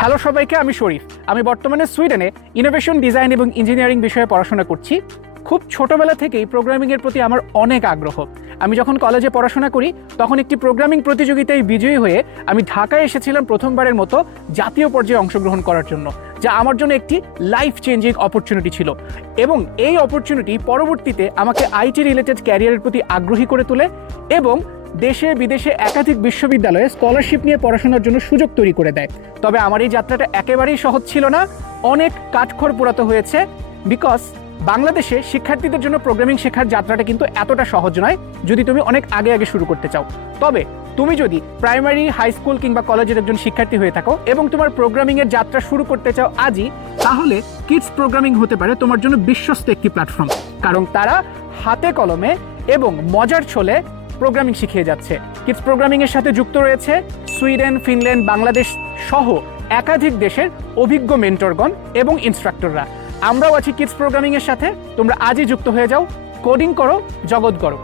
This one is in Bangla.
হ্যালো সবাইকে, আমি শরীফ। আমি বর্তমানে সুইডেনে ইনোভেশন ডিজাইন এবং ইঞ্জিনিয়ারিং বিষয়ে পড়াশোনা করছি। খুব ছোটবেলা থেকেই প্রোগ্রামিংয়ের প্রতি আমার অনেক আগ্রহ। আমি যখন কলেজে পড়াশোনা করি তখন একটি প্রোগ্রামিং প্রতিযোগিতায় বিজয়ী হয়ে আমি ঢাকায় এসেছিলাম প্রথমবারের মতো জাতীয় পর্যায়ে অংশগ্রহণ করার জন্য, যা আমার জন্য একটি লাইফ চেঞ্জিং অপরচুনিটি ছিল। এবং এই অপরচুনিটি পরবর্তীতে আমাকে আইটি রিলেটেড ক্যারিয়ারের প্রতি আগ্রহী করে তোলে এবং দেশে বিদেশে একাধিক বিশ্ববিদ্যালয়ে স্কলারশিপ নিয়ে পড়াশোনার জন্য সুযোগ তৈরি করে দেয়। তবে আমার এই যাত্রাটা একেবারেই সহজ ছিল না, অনেক কাঠখড় পোড়াতে হয়েছে। বিকজ বাংলাদেশে শিক্ষার্থীদের জন্য প্রোগ্রামিং শেখার যাত্রাটা কিন্তু এতটা সহজ নয় যদি তুমি অনেক আগে শুরু করতে চাও। তবে তুমি যদি প্রাইমারি, হাই স্কুল কিংবা কলেজের একজন শিক্ষার্থী হয়ে থাকো এবং তোমার প্রোগ্রামিংয়ের যাত্রা শুরু করতে চাও আজই, তাহলে কিডস প্রোগ্রামিং হতে পারে তোমার জন্য বিশ্বস্ত একটি প্ল্যাটফর্ম। কারণ তারা হাতে কলমে এবং মজার ছলে প্রোগ্রামিং শিখিয়ে যাচ্ছে। কিডস প্রোগ্রামিংয়ের সাথে যুক্ত রয়েছে সুইডেন, ফিনল্যান্ড, বাংলাদেশ সহ একাধিক দেশের অভিজ্ঞ মেন্টরগণ এবং ইনস্ট্রাক্টররা। আমরাও আছি কিডস প্রোগ্রামিংয়ের সাথে। তোমরা আজই যুক্ত হয়ে যাও, কোডিং করো, জগৎ গড়ো।